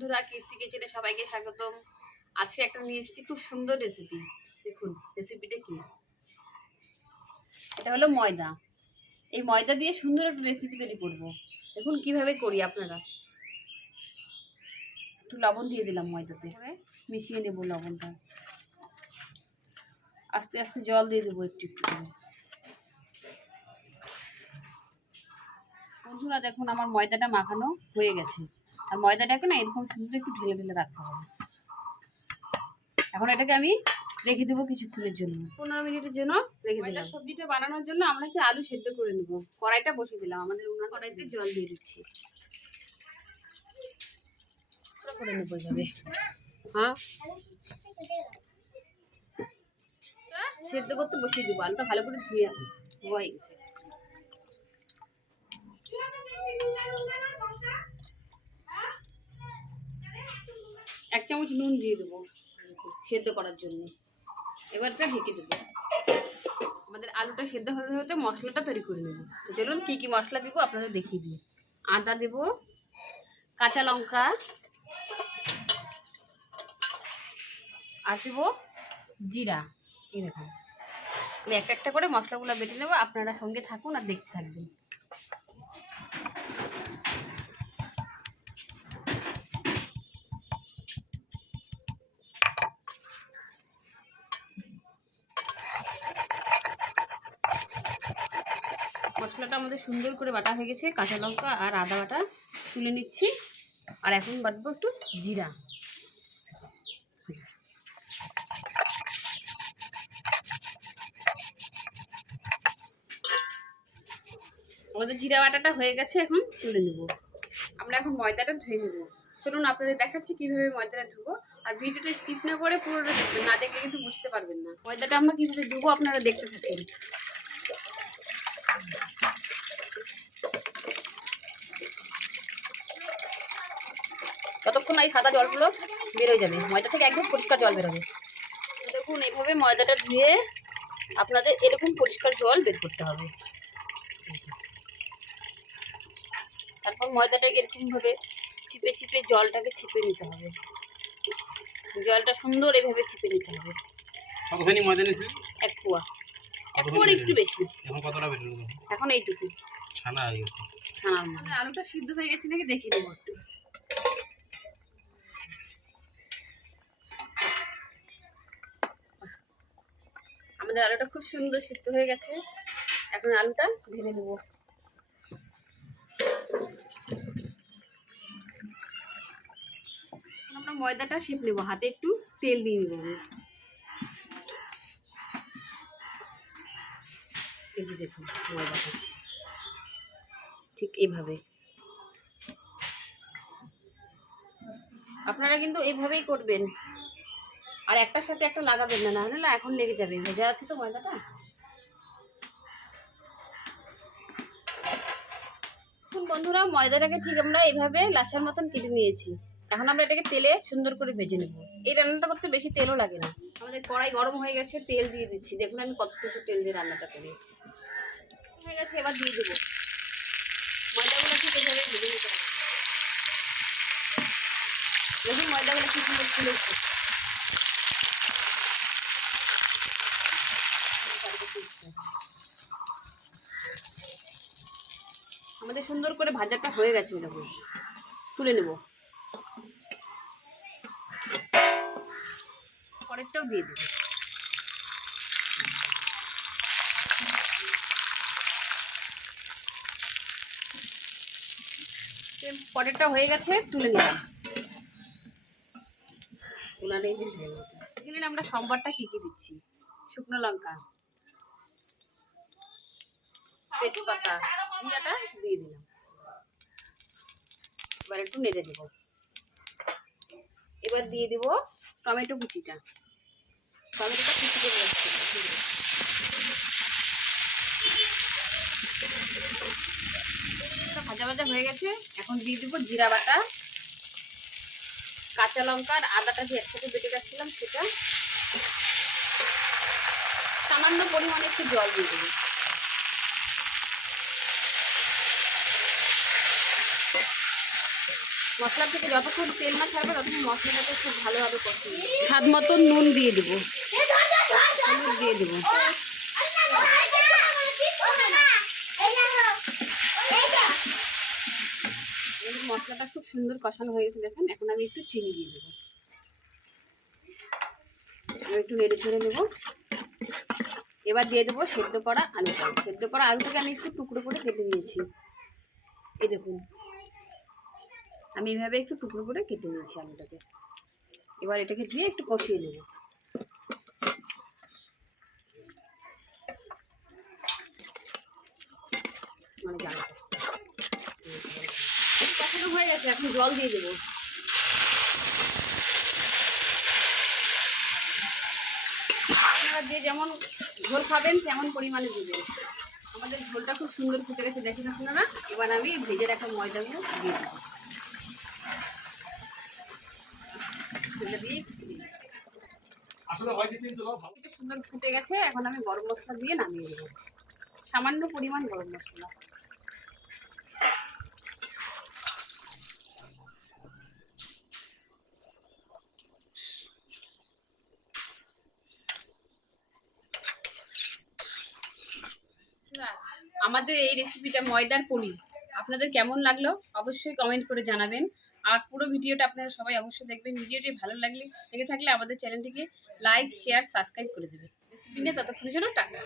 বন্ধুরা, কীর্তি কিচেনে সবাইকে স্বাগতম। আজকে একটা নিয়ে এসেছি খুব সুন্দর রেসিপি। দেখুন রেসিপিটা কি। এটা হলো ময়দা। এই ময়দা দিয়ে সুন্দর একটা রেসিপি তৈরি করব। দেখুন কিভাবে করি। আপনারা একটু লবণ দিয়ে দিলাম ময়দাতে, করে মিশিয়ে নেব লবণটা। আস্তে আস্তে জল দিয়ে দেবো একটু একটু করে। বন্ধুরা দেখুন আমার ময়দাটা মাখানো হয়ে গেছে। আর ময়দাটাকে না এরকম সুন্দর একটু ঢেলে ঢেলে রাখতে হবে। এখন এটাকে আমি রেখে দেবো কিছুক্ষণের জন্য, 15 মিনিটের জন্য রেখে দিলাম। সবজিটা বানানোর জন্য আমরা কি আলু সেদ্ধ করে নেব। কড়াইটা বসিয়ে দিলাম, আমাদের উনান কড়াইতে জল দিয়ে দিচ্ছি। করে নেবো এইভাবে। হ্যাঁ, সেদ্ধ করতে বসিয়ে দেবো। আলুটা ভালো করে ধুয়ে হয়ে গেছে। এক চামচ নুন দিয়ে দেবো সেদ্ধ করার জন্য। এবারটা ঢেকে দেবো। আমাদের আলুটা সেদ্ধ হতে হতে মশলাটা তৈরি করে নেব। চলুন কী কী মশলা দেবো আপনাদের দেখিয়ে দিই। আদা দেব, কাঁচা লঙ্কা, আর দেবো জিরা। এই দেখুন আমি একটা একটা করে মশলাগুলো বেটে নেবো। আপনারা সঙ্গে থাকুন আর দেখতে থাকবেন। মশলাটা আমাদের সুন্দর করে বাটা হয়ে গেছে। কাঁচা লঙ্কা আর আদা বাটা তুলে নিচ্ছি। আর এখন বাটবো একটু জিরা। আমাদের জিরা বাটাটা হয়ে গেছে, এখন তুলে নেব। আমরা এখন ময়দাটা ধুয়ে নেব। চলুন আপনাদের দেখাচ্ছি কিভাবে ময়দাটা ধুবো। আর ভিডিওটা স্কিপ না করে পুরোটা দেখবেন, না দেখলে কিন্তু বুঝতে পারবেন না ময়দাটা আমরা কিভাবে ধুবো। আপনারা দেখতে থাকেন। ততক্ষণ এই সাদা জলগুলো বেরোয় যাবে, ময়দা থেকে একদম পরিষ্কার জল বেরোবে। দেখুন এইভাবে ময়দাটা ধুয়ে আপনাদের এরকম পরিষ্কার জল বের করতে হবে। তারপর ময়দাটাকে এরকমভাবে চিপে চিপে জলটাকে চিপে নিতে হবে। জলটা সুন্দর এভাবে চিপে নিতে হবে। কতখানি ময়দা নিয়েছিলেন? এক পোয়া একটু বেশি। এখন কতটা বেরোলো? এখন এইটুকু ছানা হয়ে গেছে। ছানার মধ্যে আলুটা সিদ্ধ হয়ে গেছে নাকি দেখিয়ে দেবো একটু। আমাদের আলুটা খুব সুন্দর সিদ্ধ হয়ে গেছে। এখন আলুটা ঢেলে নেব। আমরা ময়দাটা শেপ নেব, হাতে একটু তেল দিয়ে নেব। এই যে দেখুন ময়দাটা ঠিক এইভাবে। আপনারা কিন্তু এইভাবেই করবেন, আর একটার সাথে একটা লাগাবেন না, নাহলে না এখন লেগে যাবে। ভেজা আছে তো ময়দাটা। বন্ধুরা ময়দাটাকে ঠিক আমরা এইভাবে লাচার মতন কেটে নিয়েছি। এখন আমরা এটাকে তেলে সুন্দর করে ভেজে নেব। এই রান্নাটা করতে বেশি তেলও লাগে না। আমাদের কড়াই গরম হয়ে গেছে, তেল দিয়ে দিচ্ছি। দেখুন আমি কতটুকু তেল দিয়ে রান্নাটা করি। হয়ে গেছে, এবার দিয়ে দেবো ময়দাগুলো। ঠিক এইভাবে ভেজে নিতে হবে। দেখুন ময়দাগুলো কি সুন্দর ফুলেছে। আমাদের সুন্দর করে ভাজাটা হয়ে গেছে। দেখুন তুলে নেব। পরেরটাও দিয়ে দেবো। পরেরটা হয়ে গেছে, তুলে নিলাম। এখানে আমরা সম্বারটা কি কি দিচ্ছি। শুকনো লঙ্কা, তেজপাতা, জিরাটা দিয়ে দিলাম। এবার একটু নেড়ে দেবো। এবার দিয়ে দেব টমেটো কুচিটা। টমেটোটা কুচি করে রাখছি। ভাজা ভাজা হয়ে গেছে। এখন দিয়ে দেবো জিরা বাটা, কাঁচা লঙ্কা আর আদাটা যে একসাথে বেটে রাখছিলাম সেটা। সামান্য পরিমাণে একটু জল দিয়ে দেবো। মশলা থেকে যতক্ষণ তেল না ছাড়বে ততক্ষণ মশলাটাকে খুব ভালোভাবে কষিয়ে নেব। স্বাদ মতন নুন দিয়ে দেবো, হলুদ দিয়ে দেবো। মশলাটা খুব সুন্দর কষানো হয়ে গেছে দেখুন। এখন আমি একটু চিনি দিয়ে দেবো, একটু নেড়ে ছেড়ে নেবো। এবার দিয়ে দেবো সেদ্ধ করা আলুটা। সেদ্ধ করা আলুটাকে আমি একটু টুকরো করে কেটে নিয়েছি। এই দেখুন আমি এইভাবে একটু টুকরো করে কেটে নিয়েছি আলুটাকে। এবার এটাকে দিয়ে একটু কষিয়ে নেব। মানে জালটা কষানো হয়ে গেছে, এখন জল দিয়ে দেবো। আপনারা যে যেমন ঝোল খাবেন তেমন পরিমাণে দেবেন। আমাদের ঝোলটা খুব সুন্দর ফুটে গেছে দেখেন আপনারা। এবার আমি ভেজে রাখা ময়দাগুলো দিয়ে দেবো। সুন্দর ফুটে গেছে, এখন আমি গরম মশলা দিয়ে নামিয়ে দেবো। সামান্য পরিমাণ গরম মশলা। আমাদের এই রেসিপিটা ময়দার পনির আপনাদের কেমন লাগলো অবশ্যই কমেন্ট করে জানাবেন। আর পুরো ভিডিওটা আপনারা সবাই অবশ্যই দেখবেন। ভিডিওটি ভালো লেগে থাকলে আমাদের চ্যানেলটিকে লাইক শেয়ার সাবস্ক্রাইব করে দেবেন। রেসিপি নিয়ে ততক্ষণের জন্য টাটা।